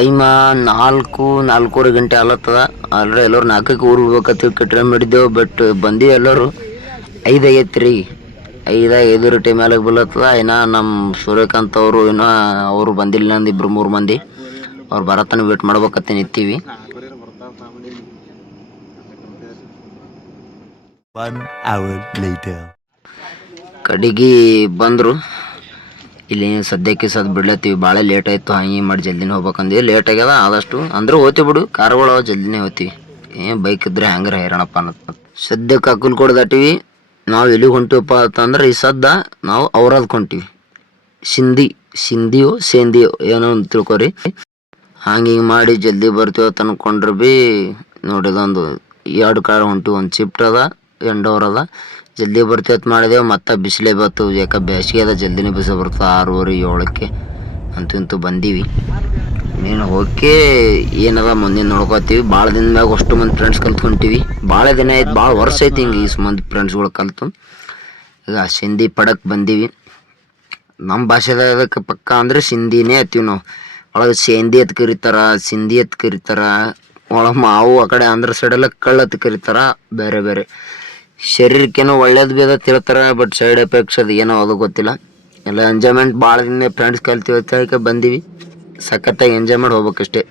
Time 4-4:30 ಗಂಟೆ ಆಲತ್ತದ. Already ಎಲ್ಲರೂ 4ಕ್ಕೆ ಊರು ಬಿಡ್ಬೇಕಂತ ಟ್ರೈ ಮಾಡಿದ್ದೆವು. ಬಟ್ ಬಂದೀವಿ ಎಲ್ಲರೂ 5 ಆಗೈತೆ ರೀ. 5 ಟೈಮ್ ಮೇಲೆ ಬೀಳತ್ತದ. ಇನ್ನು ನಮ್ಮ ಸೂರ್ಯಕಾಂತ್ ಅವರು ಅವರು ಬಂದಿಲ್ಲ. ಅಂದ್ 2-3 ಮಂದಿ ಅವ್ರು ಬರತನ ವೇಟ್ ಮಾಡ್ಬೇಕಂತ ನಿಂತೀವಿ. 1 hour later. ಕಡೆಗೆ ಬಂದರು. ಇಲ್ಲಿ ಸದ್ಯಕ್ಕೆ ಬಿಡ್ಲತ್ತೀವಿ. ಭಾಳ ಲೇಟ್ ಆಯಿತು. ಹಂಗೆ ಮಾಡಿ ಜಲ್ದಿನೇ ಹೋಗ್ಬೇಕಂದ್ವಿ. ಲೇಟ್ ಆಗ್ಯದ ಆದಷ್ಟು ಅಂದ್ರೆ ಹೋಗ್ತೀವಿ ಬಿಡು. ಕಾರ್ಗಳು ಜಲ್ದಿನೇ ಹೋಗ್ತೀವಿ. ಬೈಕ್ ಇದ್ರೆ ಹಂಗಾರೆ ಹೈರಾಣಪ್ಪ ಅನ್ನತ್ತೆ. ಸದ್ಯಕ್ಕೆ ಅಕ್ಕಲ್ಕೋಡ್ ದಾಟಿವಿ. ನಾವು ಎಲ್ಲಿಗೆ ಹೊಂಟಿವಪ್ಪ ಅಂತಂದ್ರೆ ಈ ನಾವು ಔರಾದಕ್ಕೆ ಹೊಂಟಿವಿ. ಸಿಂಧಿಯೋ ಸೇಂದಿಯೋ ಏನೋ ಅಂತ ತಿಳ್ಕೊರಿ. ಹಂಗೆ ಹಿಂಗೆ ಮಾಡಿ ಜಲ್ದಿ ಬರ್ತೀವಿ ಅಂತ ಅನ್ಕೊಂಡ್ರೆ ಭೀ ನೋಡಿದೊಂದು 2 ಕಾರ್ ಹೊಂಟಿವಿ. ಒಂದು ಶಿಫ್ಟ್ ಅದ, ಎಂಡೋರ್ ಅದ. ಜಲ್ದಿ ಬರ್ತೀವಿ ಅಂತ ಮಾಡಿದೆವು. ಮತ್ತು ಬಿಸಿಲೇ ಬತ್ತು. ಯಾಕೆ ಬೇಸಿಗೆ ಅದ, ಜಲ್ದಿನೇ ಬಿಸಿಲು ಬರ್ತದೆ. 6:30-7ಕ್ಕೆ ಅಂತೂ ಬಂದೀವಿ. ನೀನು ಹೋಗಿ ಏನದ ಮುಂದಿನ ನೋಡ್ಕೋತೀವಿ. ಭಾಳ ದಿನ ಮ್ಯಾಗ ಅಷ್ಟು ಮಂದಿ ಫ್ರೆಂಡ್ಸ್ ಕಲ್ತ್ಕೊಂತೀವಿ. ಭಾಳ ದಿನ ಆಯ್ತು, ಭಾಳ ವರ್ಷ ಐತಿ ಹಿಂಗೆ ಈ ಮಂದಿ ಫ್ರೆಂಡ್ಸ್ಗಳು ಕಲ್ತು. ಈಗ ಸಿಂಧಿ ಪಡಕ್ಕೆ ಬಂದೀವಿ. ನಮ್ಮ ಭಾಷೆದ ಅದಕ್ಕೆ ಪಕ್ಕ ಅಂದರೆ ಸಿಂಧಿನೇ ಹತ್ತೀವಿ ನಾವು. ಒಳಗೆ ಸೇಂದಿ ಅಂತ ಕರೀತಾರ, ಸಿಂಧಿ ಅಂತ ಕರೀತಾರ. ಒಳಗೆ ಮಾವು ಆ ಕಡೆ ಆಂಧ್ರ ಸೈಡೆಲ್ಲ ಕಳ್ಳು ಅಂತ ಕರೀತಾರ. ಬೇರೆ ಬೇರೆ ಶರೀರಕ್ಕೇನೋ ಒಳ್ಳೇದು ಭೀ ಅದ ತಿಳ್ತಾರೆ. ಬಟ್ ಸೈಡ್ ಎಫೆಕ್ಟ್ಸ್ ಅದು ಏನೋ ಅದು ಗೊತ್ತಿಲ್ಲ. ಎಲ್ಲ ಎಂಜಾಯ್ಮೆಂಟ್ ಭಾಳ ದಿನ ಫ್ರೆಂಡ್ಸ್ ಕಲ್ತೀವಿ ಅದಕ್ಕೆ ಬಂದೀವಿ. ಸಖತ್ತಾಗಿ ಎಂಜಾಯ್ ಮಾಡಿ ಹೋಗ್ಬೇಕಷ್ಟೇ.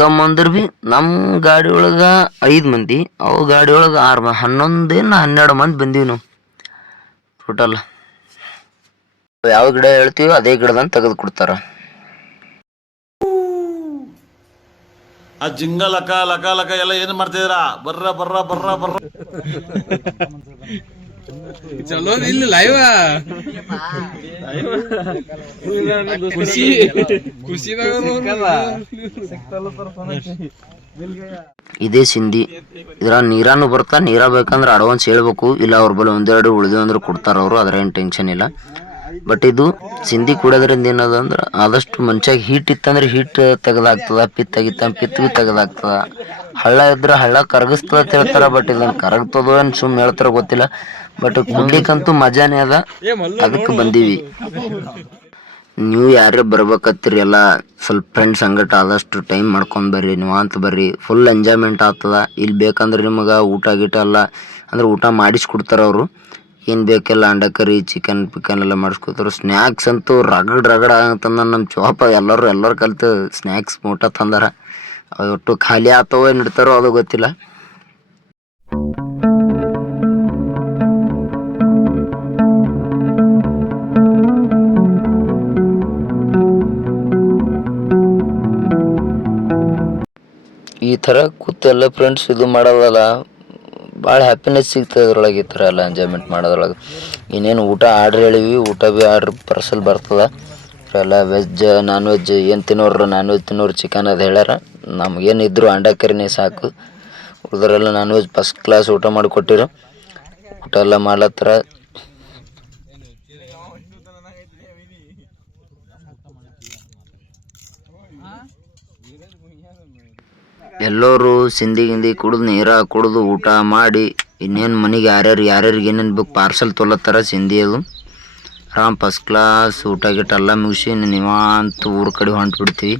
ಕಮ್ ಅಂದ್ರೆ ಭೀ ನಮ್ಮ ಗಾಡಿ ಒಳಗೆ 5 ಮಂದಿ, ಅವು ಗಾಡಿ ಒಳಗೆ 11 ಮಂದಿ ಬಂದೀವಿ ನಾವು ಟೋಟಲ್. ಯಾವ ಗಿಡ ಹೇಳ್ತೀವಿ ಅದೇ ಗಿಡದಂತ ತೆಗೆದು ಕೊಡ್ತಾರ. ಆ ಜಿಂಗ ಲಕ ಲಕ ಲಕ ಎಲ್ಲ ಏನು ಮಾಡ್ತಿದ್ದೀರಾ? ಬರ್ರ ಬರ್ರ ಬರ್ರ ಬರ್ರ. ಚಲೋ ಇಲ್ಲಿ ಲೈವ್ ಖುಷಿ ಇದೇ ಸಿಂಧಿ. ಇದ್ರ ನೀರಾನು ಬರ್ತಾ. ನೀರ ಬೇಕಂದ್ರೆ ಅಡ್ವಾನ್ಸ್ ಹೇಳ್ಬೇಕು. ಇಲ್ಲ ಅವ್ರ ಬಳಿ 1-2 ಉಳಿದು ಅಂದ್ರೆ ಕೊಡ್ತಾರ ಅವರು. ಅದ್ರ ಏನು ಟೆನ್ಷನ್ ಇಲ್ಲ. ಬಟ್ ಇದು ಸಿಂಧಿ ಕುಡಿಯೋದ್ರಿಂದ ಏನದ ಅಂದ್ರೆ ಆದಷ್ಟು ಮನುಷ್ಯಾಗ ಹೀಟ್ ಇತ್ತಂದ್ರೆ ಹೀಟ್ ತೆಗೆದಾಗ್ತದ. ಪಿತ್ತಾಗಿತ್ತ ಪಿತ್ ಭೀ ತೆಗೆದಾಗ್ತದ. ಹಳ್ಳ ಇದ್ರೆ ಹಳ್ಳ ಕರಗಿಸ್ತದ ಅಂತ ಹೇಳ್ತಾರ. ಬಟ್ ಇದನ್ನು ಕರಗ್ತದೋ ಏನು ಸುಮ್ಮನೆ ಹೇಳ್ತಾರ ಗೊತ್ತಿಲ್ಲ. ಬಟ್ ಕುಡ್ಲಿಕ್ಕಂತೂ ಮಜಾನೇ ಅದ. ಅದಕ್ಕೆ ಬಂದೀವಿ. ನೀವು ಯಾರೇ ಬರ್ಬೇಕತ್ತೀರಿ ಎಲ್ಲ ಸ್ವಲ್ಪ ಫ್ರೆಂಡ್ಸ್ ಸಂಗಟ ಆದಷ್ಟು ಟೈಮ್ ಮಾಡ್ಕೊಂಡು ಬರ್ರಿ. ನೀವು ಅಂತ ಬರ್ರಿ. ಫುಲ್ ಎಂಜಾಯ್ಮೆಂಟ್ ಆಗ್ತದ. ಇಲ್ಲಿ ಬೇಕಂದ್ರೆ ನಿಮಗೆ ಊಟ ಗೀಟ ಎಲ್ಲ ಅಂದ್ರೆ ಊಟ ಮಾಡಿಸ್ಕೊಡ್ತಾರೆ ಅವರು. ಏನು ಬೇಕೆಲ್ಲ ಅಂಡ ಕರಿ ಚಿಕನ್ ಎಲ್ಲ ಮಾಡಿಸ್ಕೊಡ್ತಾರೆ. ಸ್ನ್ಯಾಕ್ಸ್ ಅಂತೂ ರಗಡ್ ಅಂತಂದ ನಮ್ಮ ಚೋಪ ಎಲ್ಲರೂ ಕಲಿತು ಸ್ನ್ಯಾಕ್ಸ್ ಊಟ ತಂದಾರ. ಒಟ್ಟು ಖಾಲಿ ಆಗ್ತವೋ ಏನು ಇಡ್ತಾರೋ ಅದು ಗೊತ್ತಿಲ್ಲ. ಈ ಥರ ಕೂತು ಎಲ್ಲ ಫ್ರೆಂಡ್ಸ್ ಇದು ಮಾಡೋದಲ್ಲ, ಭಾಳ ಹ್ಯಾಪಿನೆಸ್ ಸಿಗ್ತದೆ ಇದ್ರೊಳಗೆ. ಈ ಥರ ಎಲ್ಲ ಎಂಜಾಯ್ಮೆಂಟ್ ಮಾಡೋದ್ರೊಳಗೆ. ಇನ್ನೇನು ಊಟ ಆರ್ಡ್ರ್ ಹೇಳಿವಿ. ಊಟ ಭೀ ಆರ್ಡ್ರ್ ಪಾರ್ಸಲ್ ಬರ್ತದೆ. ಎಲ್ಲ ವೆಜ್ ನಾನ್ ವೆಜ್ ಏನು ತಿನ್ನೋರು ನಾನ್ ವೆಜ್ ತಿನ್ನೋರು ಚಿಕನ್ ಅದು ಹೇಳ್ಯಾರ. ನಮಗೇನಿದ್ರು ಅಂಡ ಕರಿನೇ ಸಾಕು. ಉಳಿದರೆಲ್ಲ ನಾನ್ ವೆಜ್ ಫಸ್ಟ್ ಕ್ಲಾಸ್ ಊಟ ಮಾಡಿ ಕೊಟ್ಟಿರು. ಊಟ ಎಲ್ಲ ಮಾಡ್ಲತ್ತರ. ಎಲ್ಲರೂ ಸಿಂಧಿ ಗಿಂದಿ ಕುಡಿದು ನೀರ ಕುಡಿದು ಊಟ ಮಾಡಿ ಇನ್ನೇನು ಮನೆಗೆ ಯಾರ್ಯಾರಿಗೆ ಏನೇನು ಬೇಕು ಪಾರ್ಸಲ್ ತೊಲತ್ತಾರ ಸಿಂಧಿಯದು. ಆರಾಮ್ ಫಸ್ಟ್ ಕ್ಲಾಸ್ ಊಟ ಗಿಟ ಎಲ್ಲ ಮುಗಿಸಿ ನೀವಂತೂ ಊರ ಕಡೆ ಹೊಂಟ್ಬಿಡ್ತೀವಿ.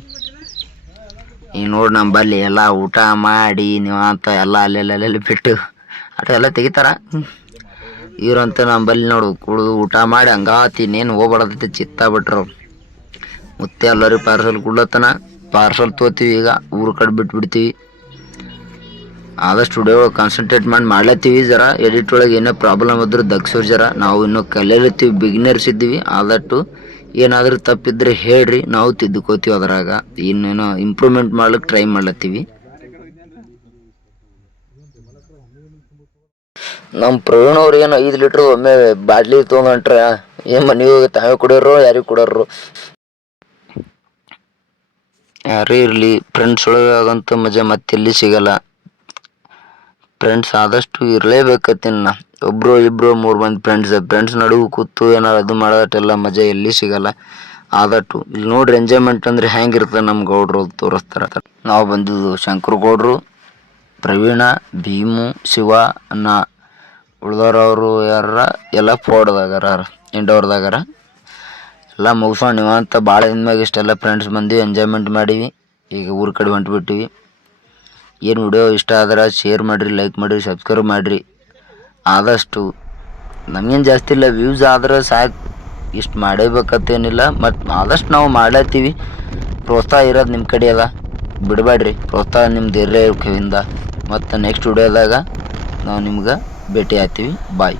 ಈಗ ನೋಡಿ ನಂಬಲ್ಲಿ ಎಲ್ಲ ಊಟ ಮಾಡಿ ನೀವಂತ ಎಲ್ಲ ಅಲ್ಲೆಲ್ಲಿ ಬಿಟ್ಟು ಎಲ್ಲ ತೆಗಿತಾರ. ಇವ್ರಂತ ನಂಬಲ್ಲಿ ನೋಡು ಕುಡಿದು ಊಟ ಮಾಡಿ ಹಂಗಾತಿ ಇನ್ನೇನು ಹೋಗ್ಬಾರ್ದೈತೆ ಚಿತ್ತ ಬಿಟ್ರು. ಮತ್ತೆ ಎಲ್ಲರಿಗೂ ಪಾರ್ಸಲ್ ಕೊಡ್ಲತ್ತನ ಪಾರ್ಸಲ್ ತೊಗೋತೀವಿ. ಈಗ ಊರ ಕಡೆ ಬಿಟ್ಬಿಡ್ತೀವಿ. ಆದಷ್ಟು ವಿಡಿಯೋ ಕಾನ್ಸಂಟ್ರೇಟ್ ಮಾಡ್ಲತ್ತೀವಿ. ಜರ ಎಡಿಟ್ ಒಳಗೆ ಏನೋ ಪ್ರಾಬ್ಲಮ್ ಇದ್ರೂ ದಗ್ಸೋರು ಜರ. ನಾವು ಇನ್ನೂ ಕಲಿಯಲತ್ತೀವಿ, ಬಿಗಿನರ್ಸ್ ಇದ್ದೀವಿ. ಆದಷ್ಟು ಏನಾದರೂ ತಪ್ಪಿದ್ರೆ ಹೇಳ್ರಿ, ನಾವು ತಿದ್ದುಕೋತೀವಿ. ಅದ್ರಾಗ ಇನ್ನೇನೋ ಇಂಪ್ರೂವ್ಮೆಂಟ್ ಮಾಡ್ಲಿಕ್ಕೆ ಟ್ರೈ ಮಾಡ್ಲತ್ತೀವಿ. ನಮ್ಮ ಪ್ರವೀಣ್ ಅವ್ರು ಏನು 5 ಲೀಟ್ರ್ ಒಮ್ಮೆ ಬಾಟ್ಲಿ ತೊಗೊಂಡ್ರೆ ಏನು ಮನೆಗೆ ಹೋಗಿ ತಾವೇ ಕುಡಿಯೋರು ಯಾರಿಗೆ ಕೊಡೋರು. ಯಾರೇ ಇರಲಿ ಫ್ರೆಂಡ್ಸ್ ಒಳಗೆ ಆಗಂತ ಮಜಾ ಮತ್ತೆಲ್ಲಿ ಸಿಗಲ್ಲ. ಫ್ರೆಂಡ್ಸ್ ಆದಷ್ಟು ಇರಲೇಬೇಕತ್ತಿನ. ಒಬ್ಬರು 2-3 ಮಂದಿ ಫ್ರೆಂಡ್ಸ್ ನಡುವೆ ಕೂತು ಏನಾರು ಅದು ಮಾಡೋದೆಲ್ಲ ಮಜಾ ಎಲ್ಲಿ ಸಿಗಲ್ಲ. ಆದಟ್ಟು ಇಲ್ಲಿ ನೋಡ್ರಿ ಎಂಜಾಯ್ಮೆಂಟ್ ಅಂದರೆ ಹೆಂಗಿರ್ತದೆ ನಮ್ಮ ಗೌಡ್ರು ತೋರಿಸ್ತಾರೆ. ನಾವು ಬಂದಿದ್ದು ಶಂಕರ್ ಗೌಡ್ರು, ಪ್ರವೀಣ, ಭೀಮು, ಶಿವ, ಅನ್ನ. ಉಳ್ದವ್ರವರು ಯಾರ ಎಲ್ಲ ಫೋರ್ಡ್ದಾಗಾರ ಇಂಡೋರ್ದಾಗಾರ. ಎಲ್ಲ ಮುಗಿಸೋಣ ನೀವಂತ ಭಾಳ ದಿನಮ್ಯಾಗ ಇಷ್ಟೆಲ್ಲ ಫ್ರೆಂಡ್ಸ್ ಬಂದು ಎಂಜಾಯ್ಮೆಂಟ್ ಮಾಡೀವಿ. ಈಗ ಊರ ಕಡೆ ಹೊಂಟ್ಬಿಟ್ಟಿವಿ. ಏನು ವಿಡಿಯೋ ಇಷ್ಟ ಆದ್ರೆ ಶೇರ್ ಮಾಡಿರಿ, ಲೈಕ್ ಮಾಡಿರಿ, ಸಬ್ಸ್ಕ್ರೈಬ್ ಮಾಡಿರಿ. ಆದಷ್ಟು ನಮಗೇನು ಜಾಸ್ತಿ ಇಲ್ಲ, ವ್ಯೂಸ್ ಆದ್ರೆ ಸಾಕು, ಇಷ್ಟು ಮಾಡೇಬೇಕಂತೇನಿಲ್ಲ. ಮತ್ತು ಆದಷ್ಟು ನಾವು ಮಾಡ್ಲತ್ತೀವಿ. ಪ್ರೋತ್ಸಾಹ ಇರೋದು ನಿಮ್ಮ ಕಡೆ ಅದ, ಬಿಡಬೇಡ್ರಿ. ಪ್ರೋತ್ಸಾಹ ನಿಮ್ದು ಇರೇ ಕೈಯಿಂದ. ಮತ್ತು ನೆಕ್ಸ್ಟ್ ವಿಡಿಯೋದಾಗ ನಾವು ನಿಮ್ಗೆ ಭೇಟಿ ಆಗ್ತೀವಿ. ಬಾಯ್.